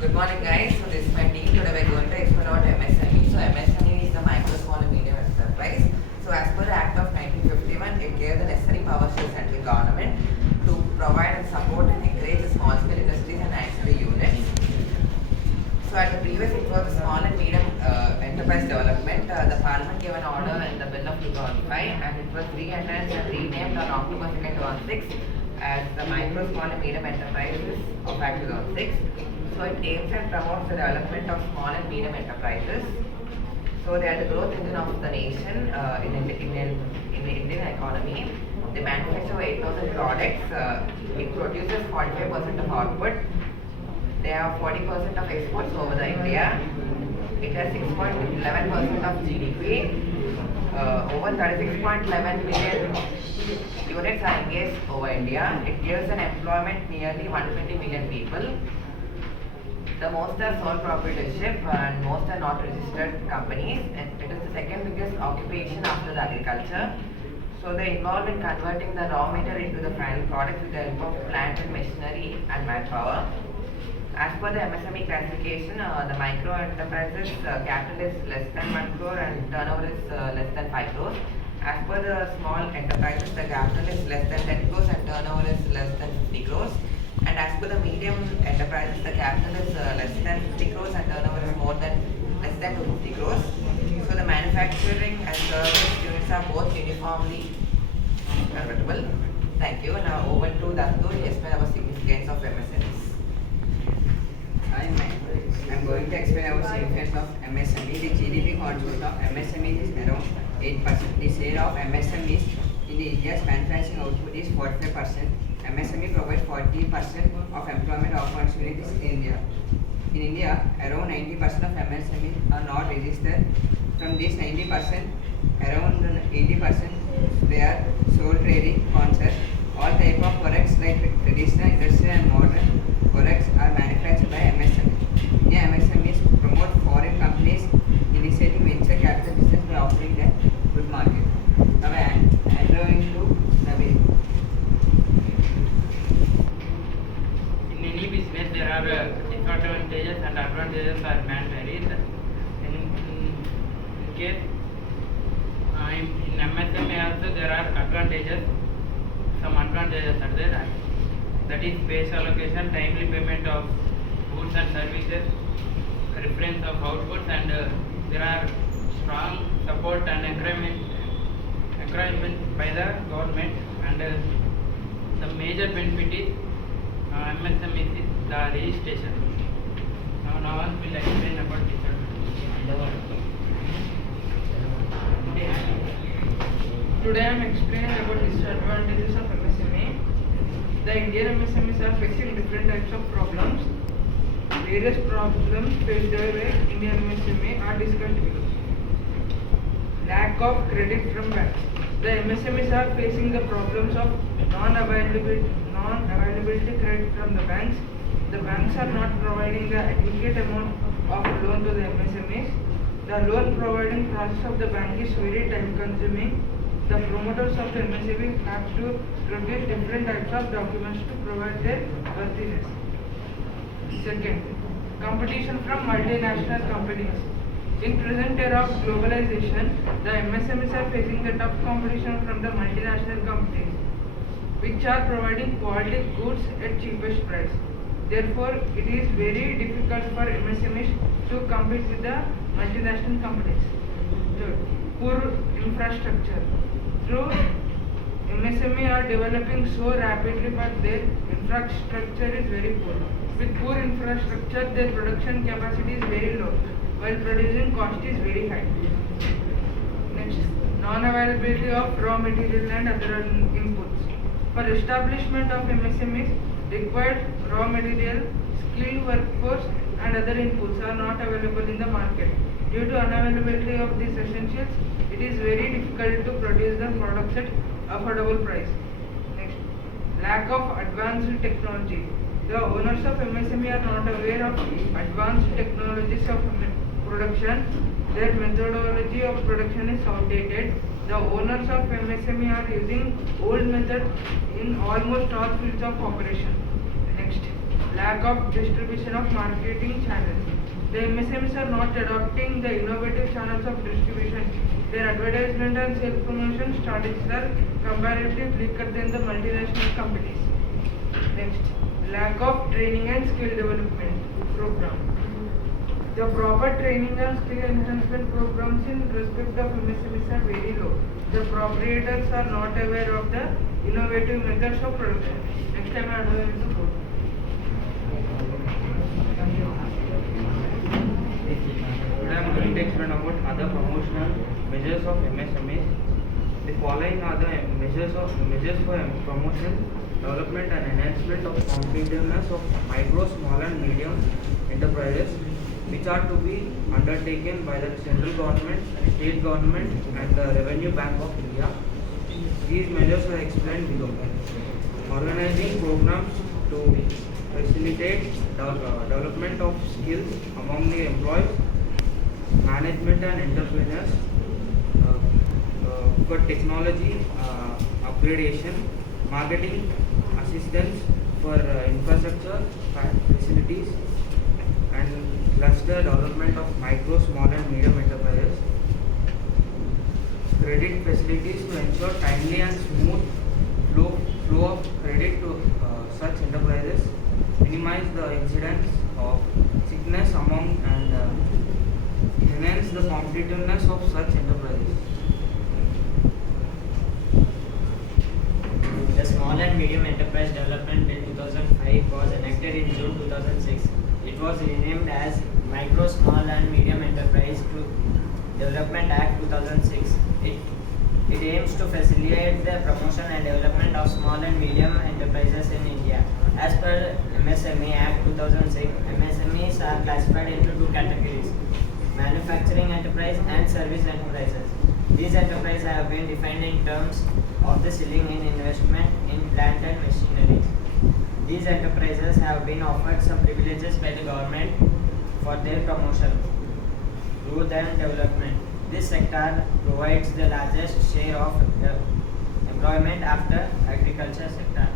Good morning, guys. So this is my team. Today we are going to explain about MSME. So MSME is the micro, small, and medium enterprise. So as per the Act of 1951, it gave the necessary powers to the central government to provide and support and encourage the small scale industries and ancillary units. So at the previous, it was the small and medium enterprise development. The Parliament gave an order in the Bill of 2005, and it was re-enhanced and renamed on October 2nd, 2006 as the Micro, Small and Medium Enterprises of Act 2006. So it aims and promotes the development of small and medium enterprises. So they are the growth engine of the nation in the Indian economy. They manufacture 8,000 products. It produces 45% of output. They have 40% of exports over the India. It has 6.11% of GDP. Over 36.11 million units are engaged over India. It gives an employment nearly 120 million people. The most are sole proprietorship and most are not registered companies. It is the second biggest occupation after the agriculture. So they involve in converting the raw material into the final product with the help of plant and machinery and manpower. As per the MSME classification, the micro enterprises capital is less than 1 crore and turnover is less than 5 crores. As per the small enterprises, the capital is less than 10 crores and turnover is less than 50 crores. And as per the medium enterprises, the capital is less than 50 crores and turnover is less than 250 crores. So the manufacturing and service units are both uniformly convertible. Thank you. Now over to Dandu to explain about significance of MSMEs. I'm going to explain about significance of MSME. The GDP contribution of MSME is around 8%. The share of MSMEs in India's manufacturing output is 45%. MSME provides 40% of employment opportunities in India. In India, around 90% of MSMEs are not registered. From this 90%, around 80% they are sole trading concepts. All type of products like traditional, industrial and modern products are manufactured by MSME. India MSMEs promote foreign companies initiating venture capital business by offering them good market. Now I am handing to Nabil. In any business, there are disadvantages and advantages are mandatory. In case in MSME also there are advantages. Some advantages are there. That is base allocation, timely payment of goods and services, reference of outputs, and there are strong support and encouragement by the government. And the major benefit is MSME is the registration. Now on will explain about disadvantages. Today I am explaining about disadvantages of MSME. The Indian MSMEs are facing different types of problems. Various problems faced by Indian MSME are discussed below. Lack of credit from banks. The MSMEs are facing the problems of non-availability credit from the banks. The banks are not providing the adequate amount of loan to the MSMEs. The loan providing process of the bank is very time consuming. The promoters of the MSME have to produce different types of documents to provide their worthiness. Second, competition from multinational companies. In present era of globalization, the MSMEs are facing the tough competition from the multinational companies, which are providing quality goods at cheapest price. Therefore, it is very difficult for MSMEs to compete with the multinational companies. Third, poor infrastructure. Through MSME are developing so rapidly, but their infrastructure is very poor. With poor infrastructure, their production capacity is very low, while producing cost is very high. Next, non-availability of raw material and other inputs. For establishment of MSMEs, required raw material, skilled workforce and other inputs are not available in the market. Due to unavailability of these essentials, it is very difficult to produce the products at affordable price. Next, lack of advanced technology. The owners of MSME are not aware of advanced technologies of production. Their methodology of production is outdated. The owners of MSME are using old methods in almost all fields of operation. Next, lack of distribution of marketing channels. The MSMEs are not adopting the innovative channels of distribution. Their advertisement and sales promotion strategies are comparatively weaker than the multinational companies. Next, lack of training and skill development program. The proper training and skill enhancement programs in respect of MSMEs are very low. The proprietors are not aware of the innovative methods of production. Next time I hand over to board. Today I am going to explain about other promotional measures of MSMEs. The following are the measures for promotion, development and enhancement of competitiveness of micro, small and medium enterprises, which are to be undertaken by the central government, state government and the Revenue Bank of India. These measures are explained below. Organizing programs to facilitate development of skills among the employees, management and entrepreneurs, for technology upgradation, marketing assistance for infrastructure facilities, and cluster development of micro, small and medium enterprises. Credit facilities to ensure timely and smooth flow of credit to such enterprises, minimize the incidence of sickness among and enhance the competitiveness of such enterprises. The Small and Medium Enterprise Development Bill 2005 was enacted in June 2006. It was renamed as Micro, Small and Medium Enterprise Development Act 2006. It aims to facilitate the promotion and development of small and medium enterprises in India. As per MSME Act 2006, MSMEs are classified into two categories: manufacturing enterprise and service enterprises. These enterprises have been defined in terms of the ceiling in investment in plant and machinery. These enterprises have been offered some privileges by the government for their promotion, growth and development. This sector provides the largest share of employment after agriculture sector.